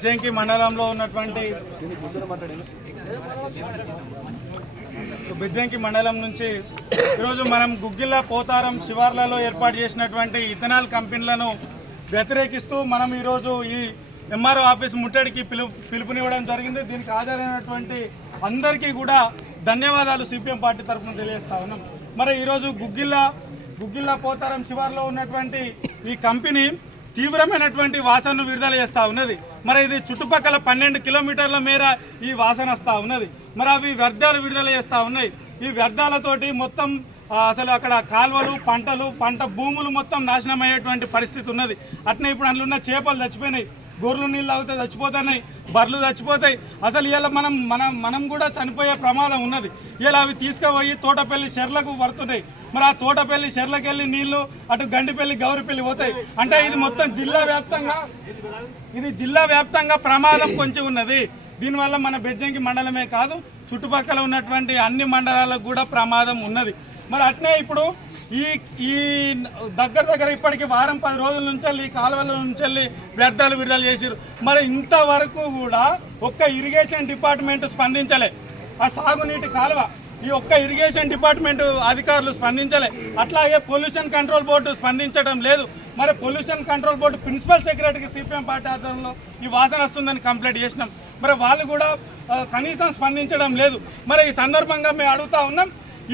బెజ్జంకి మండలంలో ఉన్నటువంటి బెజ్జంకి మండలం నుంచి ఈరోజు మనం గుగ్గిళ్ళ పోతారం శివార్లలో ఏర్పాటు చేసినటువంటి ఇథనాల్ కంపెనీలను వ్యతిరేకిస్తూ మనం ఈరోజు ఈ ఎంఆర్ఓ ఆఫీస్ ముట్టడికి పిలుపునివ్వడం జరిగింది. దీనికి హాజరైనటువంటి అందరికీ కూడా ధన్యవాదాలు సిపిఎం పార్టీ తరఫున తెలియజేస్తా ఉన్నాం. మరి ఈరోజు గుగ్గిళ్ళ పోతారం శివార్లో ఉన్నటువంటి ఈ కంపెనీ తీవ్రమైనటువంటి వాసనను విడుదల చేస్తూ ఉన్నది. మరి ఇది చుట్టుపక్కల 12 కిలోమీటర్ల మేర ఈ వాసన వస్తూ ఉన్నది. మరి అవి వ్యర్థాలు విడుదల చేస్తూ ఉన్నాయి. ఈ వ్యర్థాలతోటి మొత్తం అసలు అక్కడ కాలువలు, పంట భూములు మొత్తం నాశనం అయ్యేటువంటి పరిస్థితి ఉన్నది. అట్నే ఇప్పుడు అందులో ఉన్న చేపలు చచ్చిపోయినాయి, గొర్రెలు నీళ్ళు తాగితే చచ్చిపోతున్నాయి, బర్రెలు చచ్చిపోతాయి. అసలు ఇలా మనం కూడా చనిపోయే ప్రమాదం ఉన్నది. ఇలా అవి తీసుకుపోయి తోటపల్లి చెర్లకు పడుతున్నాయి. మరి ఆ తోటపల్లి చెర్లకు వెళ్ళి నీళ్లు అటు గండిపల్లి, గౌరిపల్లి పోతాయి. అంటే ఇది మొత్తం జిల్లా వ్యాప్తంగా ప్రమాదం కొంచెం ఉన్నది. దీనివల్ల మన బెజ్జంకి మండలమే కాదు, చుట్టుపక్కల ఉన్నటువంటి అన్ని మండలాలకు కూడా ప్రమాదం ఉన్నది. మరి అట్నే ఇప్పుడు ఈ దగ్గర ఇప్పటికి వారం 10 రోజుల నుంచి ఈ కాలువల నుంచి వ్యర్థాలు విడుదల చేసిరు. మరి ఇంతవరకు కూడా ఒక్క ఇరిగేషన్ డిపార్ట్మెంట్ స్పందించలే. ఆ సాగునీటి కాలువ ఈ ఒక్క ఇరిగేషన్ డిపార్ట్మెంట్ అధికారులు స్పందించలే. అట్లాగే పొల్యూషన్ కంట్రోల్ బోర్డు స్పందించడం లేదు. మరి పొల్యూషన్ కంట్రోల్ బోర్డు ప్రిన్సిపల్ సెక్రటరీకి సిపిఎం పార్టీ ఆధ్వర్యంలో ఈ వాసన వస్తుందని కంప్లైంట్ చేసినాం. మరి వాళ్ళు కూడా కనీసం స్పందించడం లేదు. మరి ఈ సందర్భంగా మేము అడుగుతా ఉన్నాం,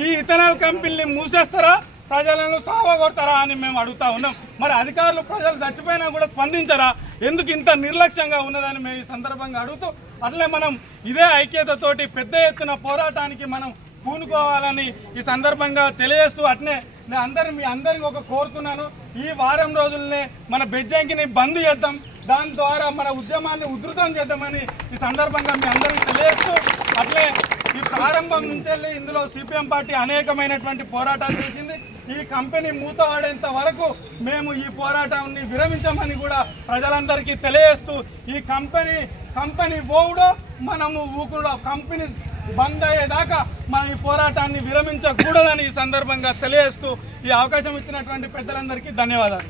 ఈ ఇథనాల్ కంపెనీని మూసేస్తారా, ప్రజలను సావగొడతారా అని మేము అడుగుతా ఉన్నాం. మరి అధికారులు ప్రజలు చచ్చిపోయినా కూడా స్పందించరా? ఎందుకు ఇంత నిర్లక్ష్యంగా ఉన్నదని మేము ఈ సందర్భంగా అడుగుతూ, అట్లే మనం ఇదే ఐక్యతతోటి పెద్ద ఎత్తున పోరాటానికి మనం పూనుకోవాలని ఈ సందర్భంగా తెలియజేస్తూ, అట్నే నేను మీ అందరికీ ఒక కోరుతున్నాను, ఈ వారం రోజులనే మన బెజ్జంకిని బంద్ చేద్దాం, దాని ద్వారా మన ఉద్యమాన్ని ఉధృతం చేద్దామని ఈ సందర్భంగా మీ అందరికీ తెలియజేస్తూ, అట్లే ఈ ప్రారంభం నుంచి ఇందులో సిపిఎం పార్టీ అనేకమైనటువంటి పోరాటాలు చేసింది. ఈ కంపెనీ మూతపడేంత వరకు మేము ఈ పోరాటాన్ని విరమించమని కూడా ప్రజలందరికీ తెలియజేస్తూ, ఈ కంపెనీ పోవుడో మనము ఊకుడో, కంపెనీ బంద్ అయ్యేదాకా మనం ఈ పోరాటాన్ని విరమించకూడదని ఈ సందర్భంగా తెలియజేస్తూ ఈ అవకాశం ఇచ్చినటువంటి పెద్దలందరికీ ధన్యవాదాలు.